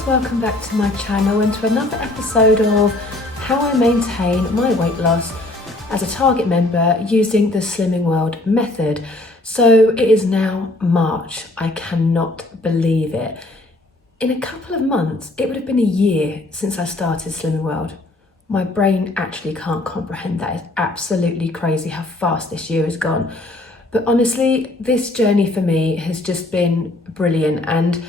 guys, welcome back to my channel and to another episode of how I maintain my weight loss as a Target member using the Slimming World method. So it is now March. I cannot believe it. In a couple of months, it would have been a year since I started Slimming World. My brain actually can't comprehend that. It's absolutely crazy how fast this year has gone. But honestly, this journey for me has just been brilliant, and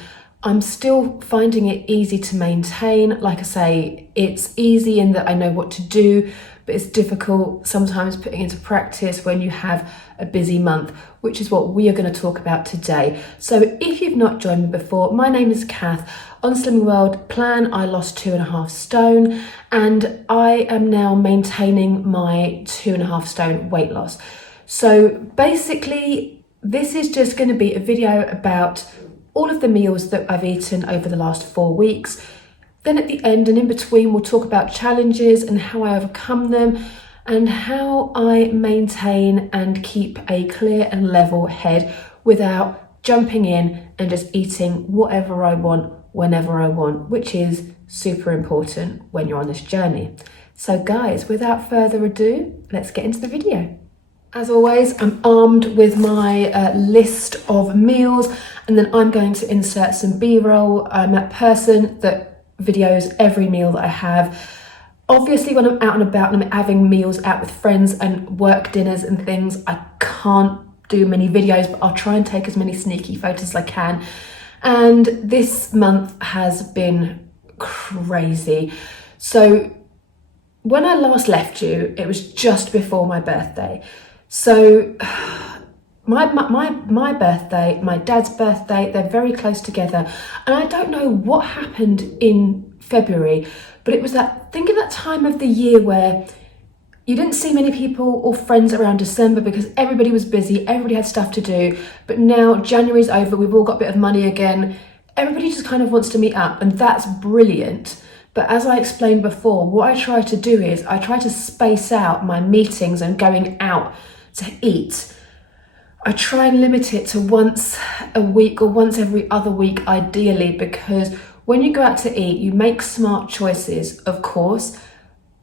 I'm still finding it easy to maintain. Like I say, it's easy in that I know what to do, but it's difficult sometimes putting into practice when you have a busy month, which is what we are going to talk about today. So if you've not joined me before, my name is Kath. On Slimming World Plan, I lost 2.5 stone, and I am now maintaining my 2.5 stone weight loss. So basically, this is just going to be a video about all of the meals that I've eaten over the last 4 weeks. Then at the end and in between, we'll talk about challenges and how I overcome them and how I maintain and keep a clear and level head without jumping in and just eating whatever I want, whenever I want, which is super important when you're on this journey. So guys, without further ado, let's get into the video. As always, I'm armed with my list of meals, and then I'm going to insert some B-roll. I'm that person that videos every meal that I have. Obviously, when I'm out and about and I'm having meals out with friends and work dinners and things, I can't do many videos, but I'll try and take as many sneaky photos as I can. And this month has been crazy. So when I last left you, it was just before my birthday. So my birthday, my dad's birthday, they're very close together. And I don't know what happened in February, but it was that time of the year where you didn't see many people or friends around December because everybody was busy, everybody had stuff to do. But now January's over, we've all got a bit of money again. Everybody just kind of wants to meet up, and that's brilliant. But as I explained before, what I try to do is I try to space out my meetings and going out to eat. I try and limit it to once a week or once every other week ideally, because when you go out to eat, you make smart choices, of course,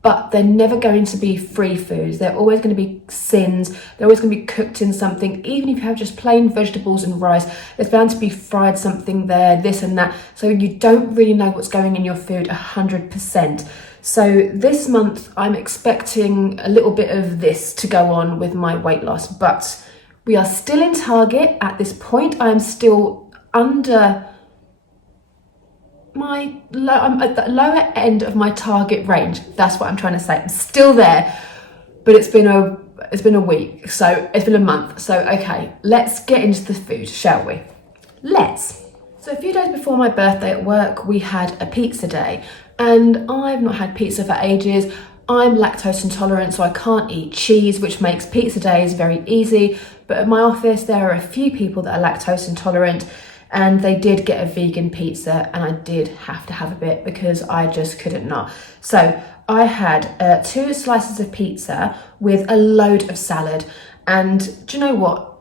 but they're never going to be free foods. They're always going to be sins. They're always going to be cooked in something. Even if you have just plain vegetables and rice, there's bound to be fried something there, this and that. So you don't really know what's going in your food 100%. So this month, I'm expecting a little bit of this to go on with my weight loss, but we are still in target at this point. I'm still under I'm at the lower end of my target range. That's what I'm trying to say. I'm still there, but it's been a week, so it's been a month. So okay, let's get into the food, shall we? Let's. So a few days before my birthday at work, we had a pizza day, and I've not had pizza for ages. I'm lactose intolerant, so I can't eat cheese, which makes pizza days very easy. But at my office, there are a few people that are lactose intolerant, and they did get a vegan pizza, and I did have to have a bit because I just couldn't not. So I had 2 slices of pizza with a load of salad. And do you know what?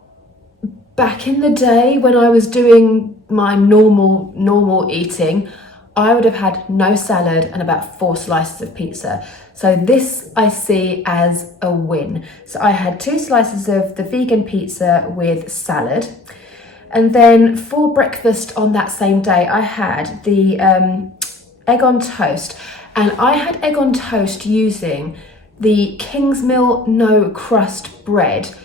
Back in the day when I was doing my normal eating, I would have had no salad and about 4 slices of pizza. So this I see as a win. So I had 2 slices of the vegan pizza with salad. And then for breakfast on that same day, I had the egg on toast. And I had egg on toast using the Kingsmill no crust bread.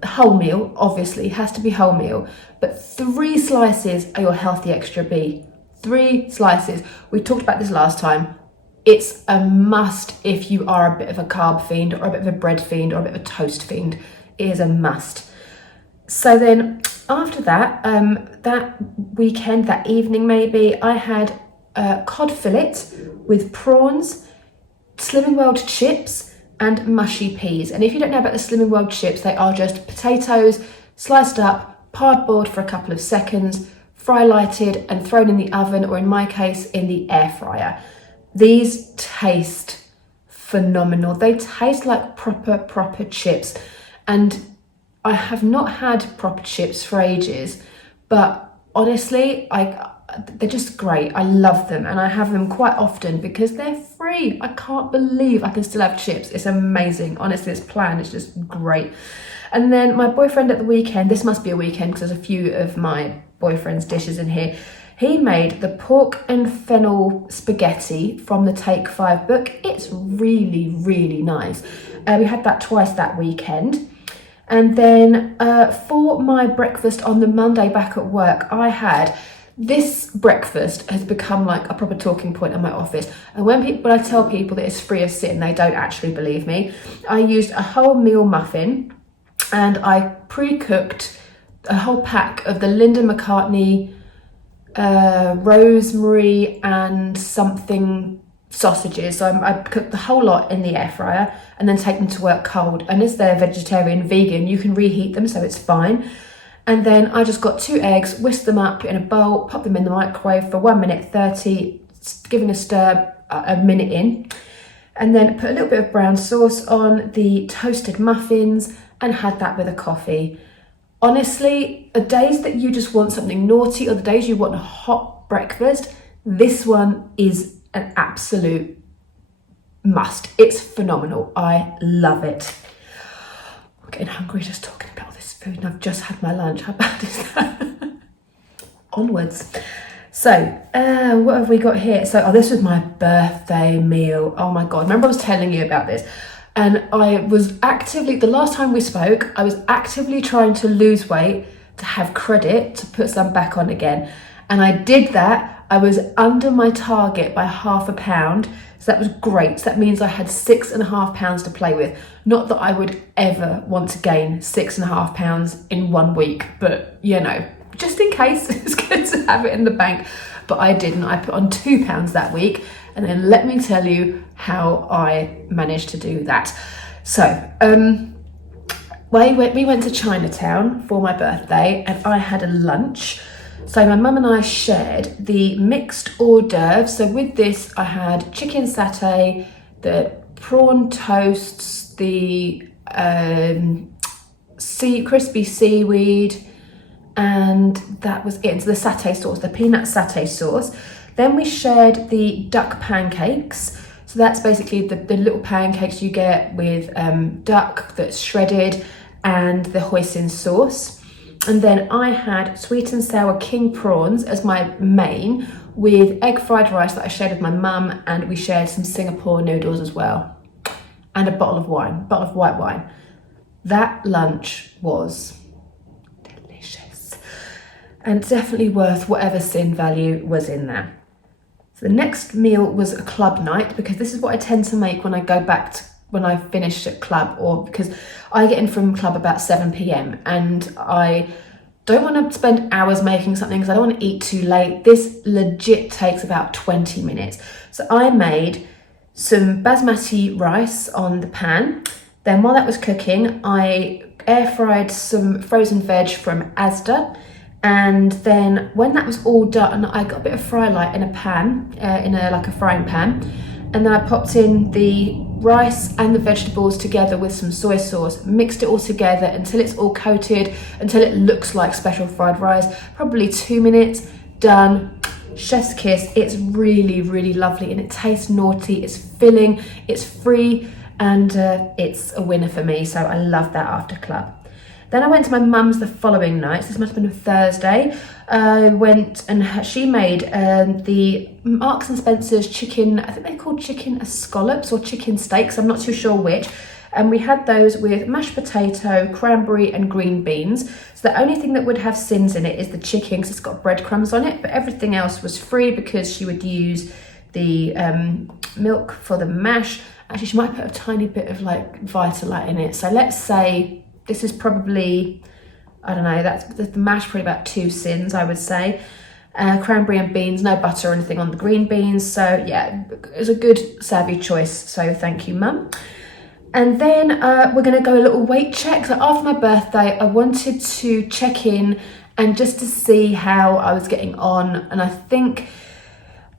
Wholemeal, obviously, has to be wholemeal. But 3 slices are your healthy extra B. 3 slices. We talked about this last time. It's a must if you are a bit of a carb fiend or a bit of a bread fiend or a bit of a toast fiend. It is a must. So then after that, that weekend, that evening maybe, I had cod fillet with prawns, Slimming World chips and mushy peas. And if you don't know about the Slimming World chips, they are just potatoes sliced up, parboiled for a couple of seconds, fry lighted and thrown in the oven, or in my case, in the air fryer. These taste phenomenal. They taste like proper chips. And I have not had proper chips for ages, but honestly, they're just great. I love them, and I have them quite often because they're free. I can't believe I can still have chips. It's amazing. Honestly, this plan is just great. And then my boyfriend at the weekend, this must be a weekend because there's a few of my boyfriend's dishes in here. He made the pork and fennel spaghetti from the Take 5 book. It's really, really nice. We had that twice that weekend. And then for my breakfast on the Monday back at work, I had this breakfast has become like a proper talking point in my office. And when I tell people that it's free of sin, they don't actually believe me. I used a wholemeal muffin and I pre-cooked a whole pack of the Linda McCartney rosemary and something sausages. So I cooked the whole lot in the air fryer and then take them to work cold. And as they're vegetarian, vegan, you can reheat them, so it's fine. And then I just got 2 eggs, whisked them up in a bowl, popped them in the microwave for 1 minute 30, giving a stir a minute in. And then put a little bit of brown sauce on the toasted muffins and had that with a coffee. Honestly, the days that you just want something naughty or the days you want a hot breakfast, this one is an absolute must. It's phenomenal. I love it. I'm getting hungry just talking about this food and I've just had my lunch. How bad is that? Onwards. So, what have we got here? So, this was my birthday meal. Oh my God. Remember I was telling you about this? And I was actively, the last time we spoke, I was actively trying to lose weight to have credit to put some back on again. And I did that. I was under my target by £0.5 pound. So that was great. So that means I had £6.5 pounds to play with. Not that I would ever want to gain £6.5 pounds in 1 week, but you know, just in case, it's good to have it in the bank. But I didn't. I put on £2 that week. And then let me tell you how I managed to do that. So, we went to Chinatown for my birthday and I had a lunch. So my mum and I shared the mixed hors d'oeuvres. So with this, I had chicken satay, the prawn toasts, the crispy seaweed, and that was it. So the satay sauce, the peanut satay sauce. Then we shared the duck pancakes. So that's basically the little pancakes you get with duck that's shredded and the hoisin sauce. And then I had sweet and sour king prawns as my main with egg fried rice that I shared with my mum, and we shared some Singapore noodles as well. And a bottle of white wine. That lunch was delicious and definitely worth whatever sin value was in there. The next meal was a club night, because this is what I tend to make when I go back to, when I finish at club, or because I get in from club about 7 p.m. and I don't want to spend hours making something because I don't want to eat too late. This legit takes about 20 minutes. So I made some basmati rice on the pan. Then while that was cooking, I air fried some frozen veg from Asda. And then when that was all done, I got a bit of fry light in a pan, like a frying pan. And then I popped in the rice and the vegetables together with some soy sauce, mixed it all together until it's all coated, until it looks like special fried rice. Probably 2 minutes, done. Chef's kiss. It's really, really lovely and it tastes naughty. It's filling, it's free, and it's a winner for me. So I love that after club. Then I went to my mum's the following night. So this must have been a Thursday. I went and she made the Marks and Spencer's chicken, I think they're called chicken escallops or chicken steaks, I'm not too sure which. And we had those with mashed potato, cranberry and green beans. So the only thing that would have sins in it is the chicken, because it's got breadcrumbs on it, but everything else was free because she would use the milk for the mash. Actually, she might put a tiny bit of like Vitalite in it. So let's say this is probably, I don't know, that's the mash, probably about 2 sins, I would say. Cranberry and beans, no butter or anything on the green beans. So yeah, it was a good savvy choice. So thank you, Mum. And then we're going to go a little weight check. So after my birthday, I wanted to check in and just to see how I was getting on. And I think,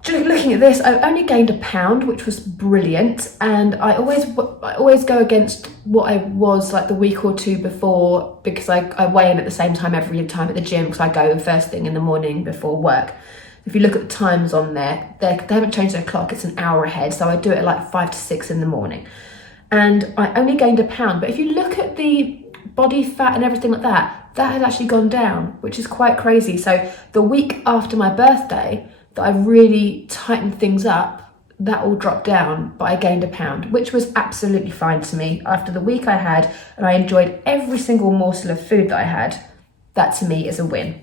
just looking at this, I only gained £1 pound, which was brilliant. And I always go against what I was like the week or two before, because I weigh in at the same time every time at the gym, because I go first thing in the morning before work. If you look at the times on there, they haven't changed their clock, it's an hour ahead. So I do it at like 5 to 6 in the morning. And I only gained a pound. But if you look at the body fat and everything like that, that had actually gone down, which is quite crazy. So the week after my birthday, that I really tightened things up, that all dropped down, but I gained a pound, which was absolutely fine to me. After the week I had, and I enjoyed every single morsel of food that I had, that to me is a win.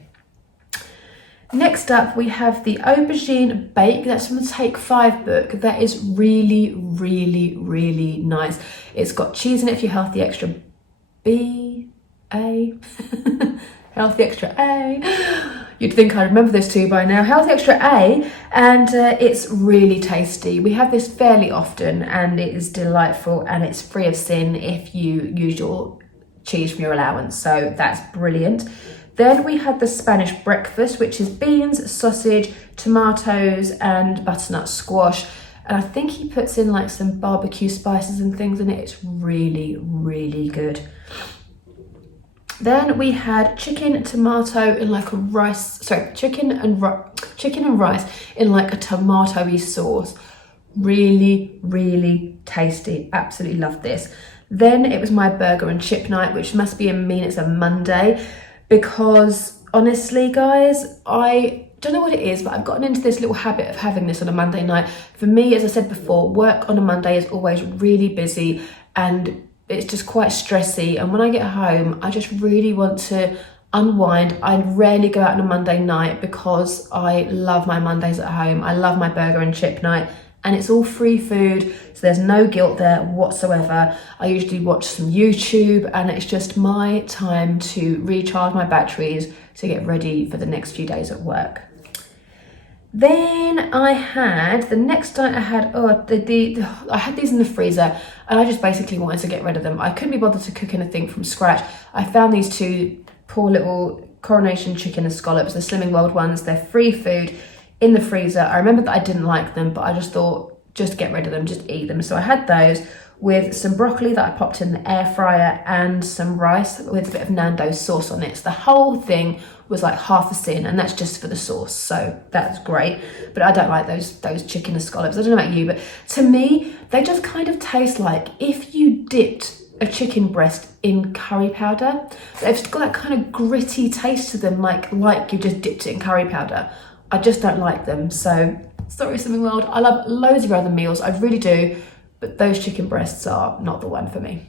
Next up, we have the aubergine bake. That's from the Take 5 book. That is really, really, really nice. It's got cheese in it if you're healthy extra B-A. Healthy extra A. You'd think I'd remember this too by now. Healthy extra A, and it's really tasty. We have this fairly often, and it is delightful, and it's free of sin if you use your cheese from your allowance. So that's brilliant. Then we had the Spanish breakfast, which is beans, sausage, tomatoes, and butternut squash. And I think he puts in like some barbecue spices and things in it. It's really, really good. Then we had chicken, tomato in like a rice, sorry, chicken and rice in like a tomatoey sauce. Really, really tasty. Absolutely loved this. Then it was my burger and chip night, which must be it's a Monday, because honestly, guys, I don't know what it is, but I've gotten into this little habit of having this on a Monday night. For me, as I said before, work on a Monday is always really busy and it's just quite stressy, and when I get home I just really want to unwind. I rarely go out on a Monday night because I love my Mondays at home. I love my burger and chip night, and it's all free food, so there's no guilt there whatsoever. I usually watch some YouTube, and it's just my time to recharge my batteries to get ready for the next few days at work. Then I had, the next night I had, I had these in the freezer, and I just basically wanted to get rid of them. I couldn't be bothered to cook anything from scratch. I found these two poor little Coronation chicken and scallops, the Slimming World ones. They're free food in the freezer. I remember that I didn't like them, but I just thought, just get rid of them, just eat them. So I had those with some broccoli that I popped in the air fryer and some rice with a bit of Nando's sauce on it. So the whole thing was like half a sin, and that's just for the sauce, so that's great. But I don't like those chicken and scallops. I don't know about you, but to me, they just kind of taste like if you dipped a chicken breast in curry powder. They've got that kind of gritty taste to them, like you just dipped it in curry powder. I just don't like them. So sorry, Slimming World. I love loads of your other meals, I really do, but those chicken breasts are not the one for me.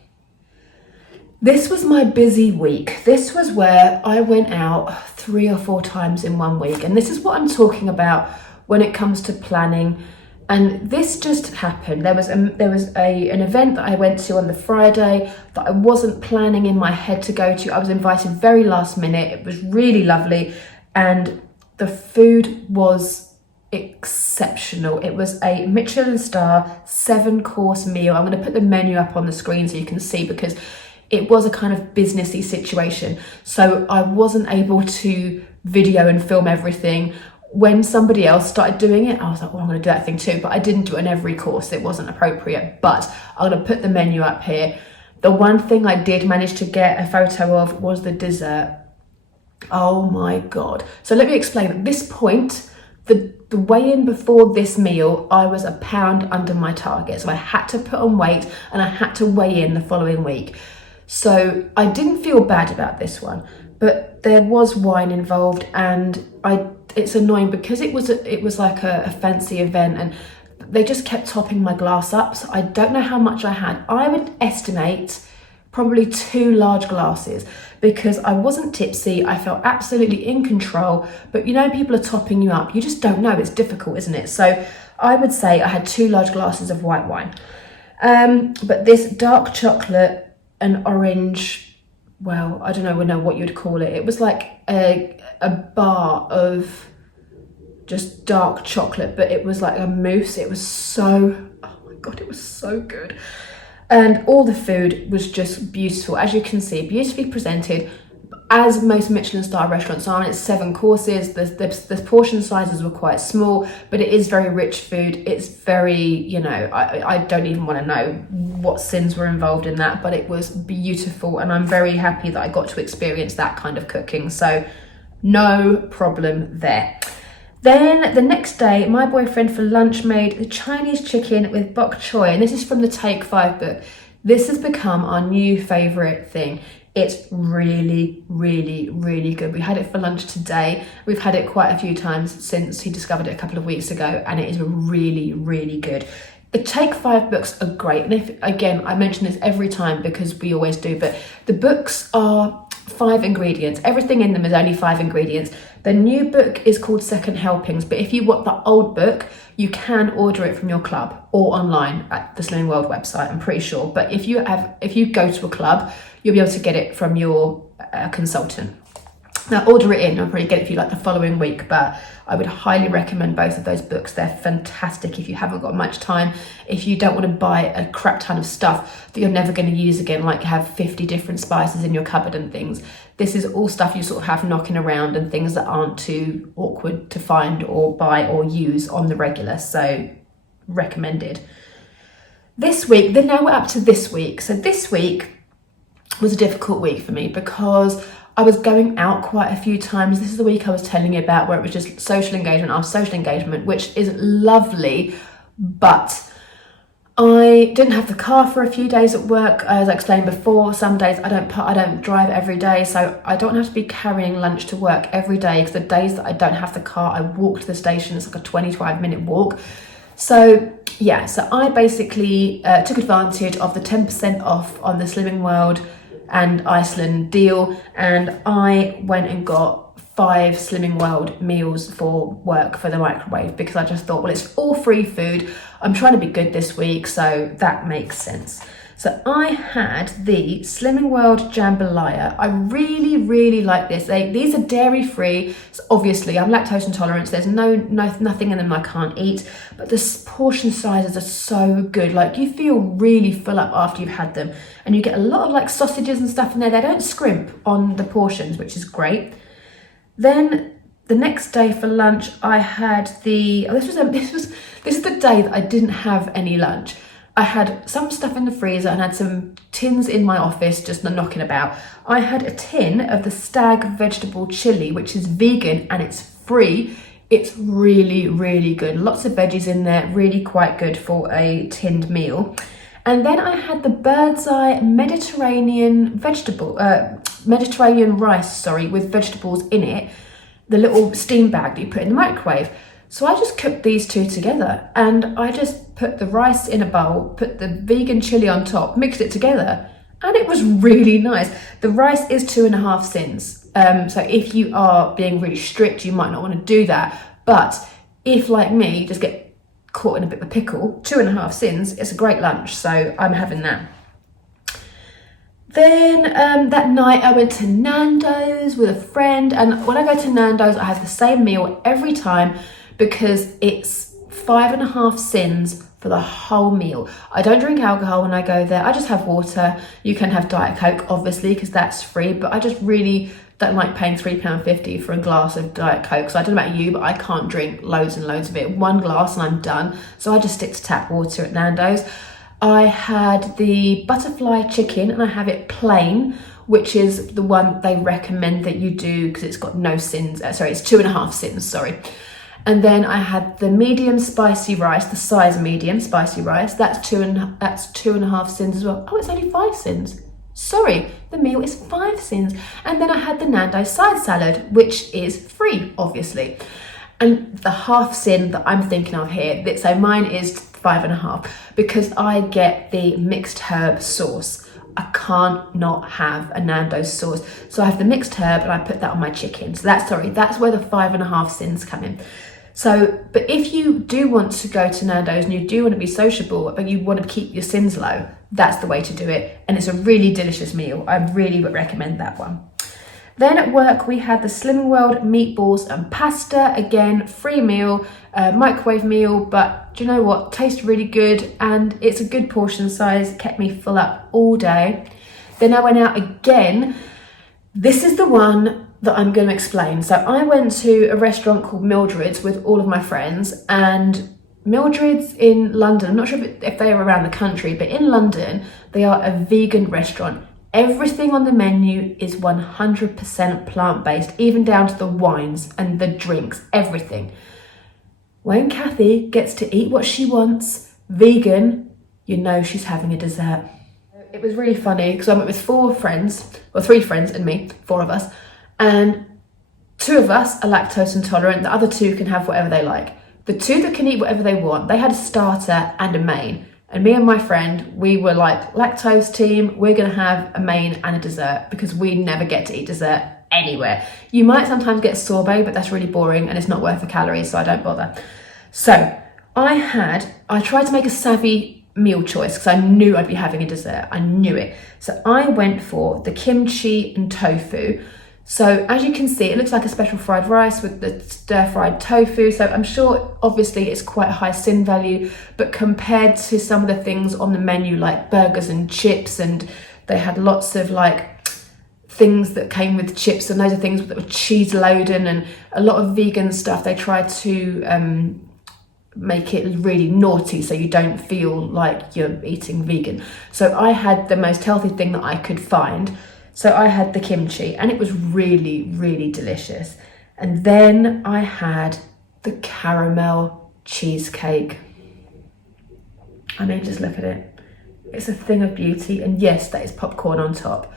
This was my busy week. This was where I went out 3 or 4 times in one week. And this is what I'm talking about when it comes to planning. And this just happened. There was an event that I went to on the Friday that I wasn't planning in my head to go to. I was invited very last minute. It was really lovely. And the food was exceptional. It was a Michelin star 7-course meal. I'm going to put the menu up on the screen so you can see, because it was a kind of businessy situation. So I wasn't able to video and film everything. When somebody else started doing it, I was like, well, I'm going to do that thing too. But I didn't do it in every course. It wasn't appropriate. But I'm going to put the menu up here. The one thing I did manage to get a photo of was the dessert. Oh my God. So let me explain. At this point, the weigh-in before this meal, I was a pound under my target. So I had to put on weight and I had to weigh in the following week. So I didn't feel bad about this one, but there was wine involved, and it's annoying because it was like a fancy event, and they just kept topping my glass up. So I don't know how much I had. I would estimate probably 2 large glasses, because I wasn't tipsy. I felt absolutely in control, but you know, people are topping you up. You just don't know. It's difficult, isn't it? So I would say I had 2 large glasses of white wine. But this dark chocolate and orange, well, I don't know what you'd call it. It was like a bar of just dark chocolate, but it was like a mousse. It was so, oh my God, it was so good. And all the food was just beautiful. As you can see, beautifully presented, as most Michelin star restaurants are. And it's 7 courses. The portion sizes were quite small, but it is very rich food. It's very, you know, I don't even want to know what sins were involved in that, but it was beautiful. And I'm very happy that I got to experience that kind of cooking. So no problem there. Then the next day, my boyfriend for lunch made the Chinese chicken with bok choy, and this is from the Take 5 book. This has become our new favourite thing. It's really, really, really good. We had it for lunch today. We've had it quite a few times since he discovered it a couple of weeks ago, and it is really, really good. The Take 5 books are great, and if, again, I mention this every time because we always do, but the books are 5 ingredients. Everything in them is only 5 ingredients. The new book is called Second Helpings, but if you want the old book, you can order it from your club or online at the Slimming World website, I'm pretty sure. But if you go to a club, you'll be able to get it from your consultant. Now, order it in, I'll probably get it for you like the following week, but I would highly recommend both of those books. They're fantastic if you haven't got much time, if you don't want to buy a crap ton of stuff that you're never going to use again, like have 50 different spices in your cupboard and things. This is all stuff you sort of have knocking around and things that aren't too awkward to find or buy or use on the regular, so recommended. This week, then now we're up to this week. So this week was a difficult week for me because I was going out quite a few times. This is the week I was telling you about where it was just social engagement after social engagement, which is lovely, but I didn't have the car for a few days at work. As I explained before, some days I don't drive every day, so I don't have to be carrying lunch to work every day, because the days that I don't have the car, I walk to the station. It's like a 25-minute walk. So yeah, so I basically took advantage of the 10% off on the Slimming World and Iceland deal, and I went and got 5 Slimming World meals for work for the microwave, because I just thought, well, it's all free food. I'm trying to be good this week, so that makes sense. So I had the Slimming World Jambalaya. I really, really like this. These are dairy free. So obviously, I'm lactose intolerant. So there's nothing in them I can't eat. But the portion sizes are so good. Like, you feel really full up after you've had them, and you get a lot of like sausages and stuff in there. They don't scrimp on the portions, which is great. Then the next day for lunch, I had this is the day that I didn't have any lunch. I had some stuff in the freezer and had some tins in my office just knocking about. I had a tin of the Stag vegetable chili, which is vegan and it's free. It's really, really good. Lots of veggies in there, really quite good for a tinned meal. And then I had the Bird's Eye Mediterranean rice, with vegetables in it, the little steam bag that you put in the microwave. So I just cooked these two together, and I just put the rice in a bowl, put the vegan chili on top, mixed it together, and it was really nice. The rice is 2.5 sins. So if you are being really strict, you might not want to do that. But if, like me, you just get caught in a bit of a pickle, 2.5 sins, it's a great lunch. So I'm having that. Then that night I went to Nando's with a friend, and when I go to Nando's, I have the same meal every time, because it's 5.5 sins for the whole meal. I don't drink alcohol when I go there. I just have water. You can have Diet Coke, obviously, because that's free, but I just really don't like paying £3.50 for a glass of Diet Coke. So I don't know about you, but I can't drink loads and loads of it. 1 glass and I'm done. So I just stick to tap water at Nando's. I had the butterfly chicken, and I have it plain, which is the one they recommend that you do because it's got no sins. It's 2.5 sins, And then I had the medium spicy rice, the size medium spicy rice. That's 2.5 sins as well. Oh, it's only 5 sins. Sorry, the meal is 5 sins. And then I had the Nando's side salad, which is free, obviously. And the half sin that I'm thinking of here, so mine is 5.5, because I get the mixed herb sauce. I can't not have a Nando's sauce. So I have the mixed herb and I put that on my chicken. So that's where the 5.5 sins come in. So, but if you do want to go to Nando's and you do want to be sociable, but you want to keep your sins low, that's the way to do it. And it's a really delicious meal. I really would recommend that one. Then at work, we had the Slimming World meatballs and pasta. Again, free meal, microwave meal, but do you know what? Tastes really good, and it's a good portion size. Kept me full up all day. Then I went out again. This is the one that I'm going to explain. So I went to a restaurant called Mildred's with all of my friends, and Mildred's in London, I'm not sure if they are around the country, but in London, they are a vegan restaurant. Everything on the menu is 100% plant-based, even down to the wines and the drinks, everything. When Kathy gets to eat what she wants, vegan, you know she's having a dessert. It was really funny because I went with 4 friends, or 3 friends and me, 4 of us, and 2 of us are lactose intolerant, the other 2 can have whatever they like. The 2 that can eat whatever they want, they had a starter and a main. And me and my friend, we were like, lactose team, we're gonna have a main and a dessert because we never get to eat dessert anywhere. You might sometimes get sorbet, but that's really boring and it's not worth the calories, so I don't bother. So I tried to make a savvy meal choice because I knew I'd be having a dessert. I knew it. So I went for the kimchi and tofu. So as you can see, it looks like a special fried rice with the stir-fried tofu. So I'm sure, obviously, it's quite a high sin value, but compared to some of the things on the menu, like burgers and chips, and they had lots of like things that came with chips and loads of things that were cheese loading and a lot of vegan stuff, they tried to make it really naughty so you don't feel like you're eating vegan. So I had the most healthy thing that I could find. So I had the kimchi and it was really, really delicious. And then I had the caramel cheesecake. I mean, just look at it. It's a thing of beauty. And yes, that is popcorn on top.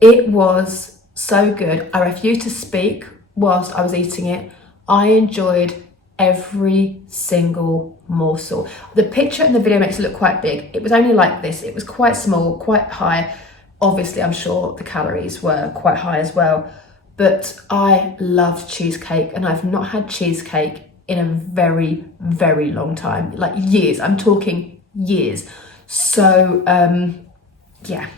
It was so good. I refused to speak whilst I was eating it. I enjoyed every single morsel. The picture in the video makes it look quite big. It was only like this. It was quite small, quite high. Obviously, I'm sure the calories were quite high as well, but I loved cheesecake and I've not had cheesecake in a very, very long time, like years. I'm talking years. So, yeah.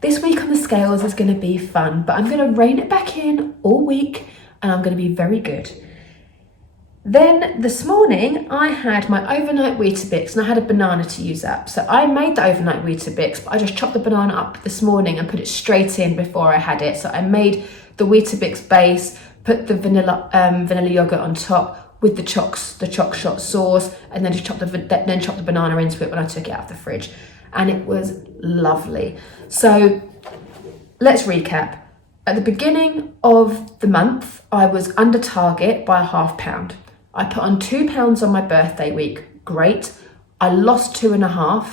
This week on the scales is going to be fun, but I'm going to rein it back in all week and I'm going to be very good. Then this morning I had my overnight Weetabix and I had a banana to use up. So I made the overnight Weetabix, but I just chopped the banana up this morning and put it straight in before I had it. So I made the Weetabix base, put the vanilla yogurt on top with the choc shot sauce, and then just chopped the banana into it when I took it out of the fridge. And it was lovely. So let's recap. At the beginning of the month, I was under target by ½ pound. I put on 2 pounds on my birthday week, great. I lost 2.5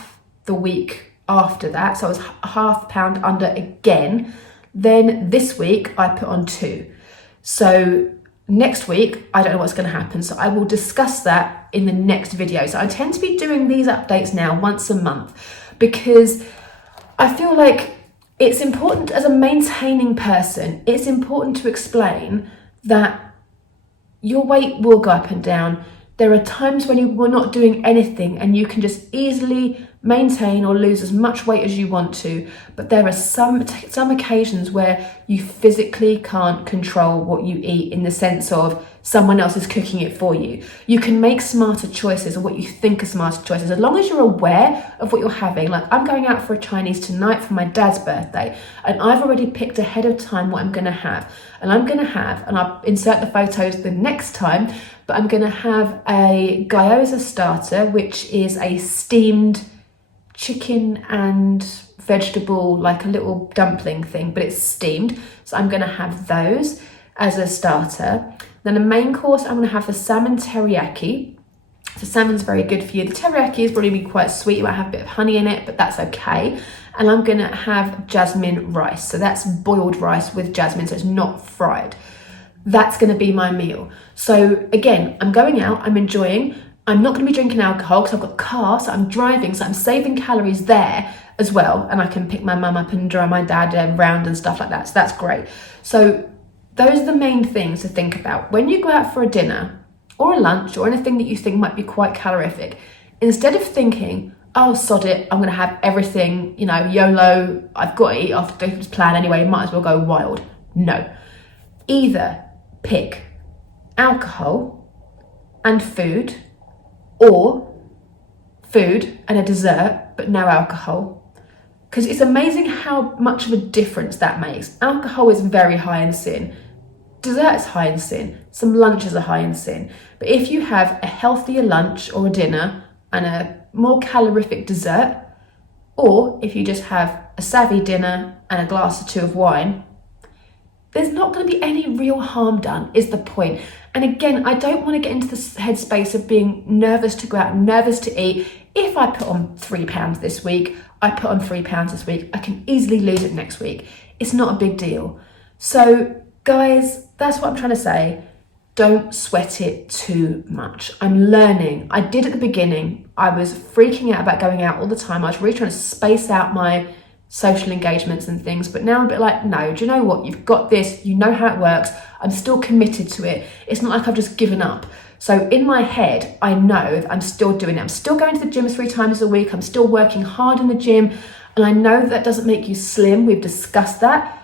the week after that, so I was ½ pound under again. Then this week I put on 2. So next week, I don't know what's going to happen, so I will discuss that in the next video. So I tend to be doing these updates now once a month because I feel like it's important as a maintaining person, it's important to explain that your weight will go up and down. There are times when you are not doing anything and you can just easily maintain or lose as much weight as you want to. But there are some occasions where you physically can't control what you eat in the sense of someone else is cooking it for you. You can make smarter choices or what you think are smarter choices as long as you're aware of what you're having. Like I'm going out for a Chinese tonight for my dad's birthday and I've already picked ahead of time what I'm going to have. And I'll insert the photos the next time, but I'm going to have a gyoza starter, which is a steamed chicken and vegetable, like a little dumpling thing, but it's steamed. So I'm going to have those as a starter. Then the main course, I'm going to have the salmon teriyaki. So salmon's very good for you. The teriyaki is probably quite sweet. You might have a bit of honey in it, but that's okay. And I'm going to have jasmine rice. So that's boiled rice with jasmine, so it's not fried. That's going to be my meal. So again, I'm going out, I'm enjoying. I'm not going to be drinking alcohol because I've got a car, so I'm driving, so I'm saving calories there as well. And I can pick my mum up and drive my dad around and stuff like that. So that's great. So those are the main things to think about. When you go out for a dinner or a lunch or anything that you think might be quite calorific, instead of thinking, oh, sod it, I'm going to have everything, you know, YOLO, I've got to eat off this plan anyway, might as well go wild. No. Either pick alcohol and food, or food and a dessert, but no alcohol. Because it's amazing how much of a difference that makes. Alcohol is very high in sin. Dessert is high in sin. Some lunches are high in sin. But if you have a healthier lunch or a dinner and a more calorific dessert, or if you just have a savvy dinner and a glass or 2 of wine, there's not going to be any real harm done, is the point. And again, I don't want to get into the headspace of being nervous to go out, nervous to eat. If I put on 3 pounds this week, I put on 3 pounds this week. I can easily lose it next week. It's not a big deal. So guys, that's what I'm trying to say. Don't sweat it too much. I'm learning. I did at the beginning. I was freaking out about going out all the time. I was really trying to space out my social engagements and things, but now I'm a bit like, no, do you know what? You've got this, you know how it works. I'm still committed to it. It's not like I've just given up. So in my head, I know that I'm still doing it. I'm still going to the gym 3 times a week. I'm still working hard in the gym. And I know that doesn't make you slim. We've discussed that.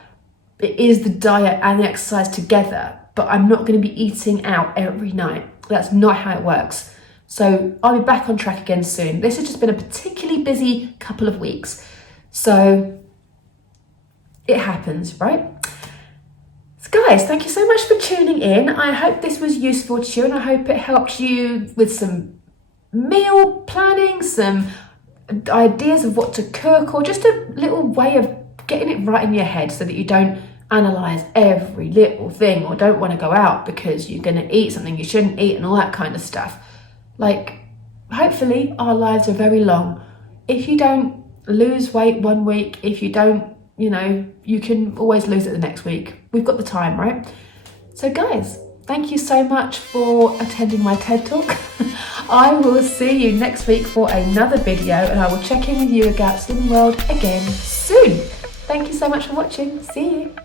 It is the diet and the exercise together, but I'm not going to be eating out every night. That's not how it works. So I'll be back on track again soon. This has just been a particularly busy couple of weeks. So it happens, right? So guys, thank you so much for tuning in. I hope this was useful to you, and I hope it helped you with some meal planning, some ideas of what to cook, or just a little way of getting it right in your head so that you don't analyze every little thing or don't want to go out because you're going to eat something you shouldn't eat and all that kind of stuff. Like, hopefully our lives are very long. If you don't lose weight one week, if you don't, you can always lose it the next week. We've got the time, right? So guys, thank you so much for attending my TED Talk. I will see you next week for another video, and I will check in with you about Slimming World again soon. Thank you so much for watching. See you.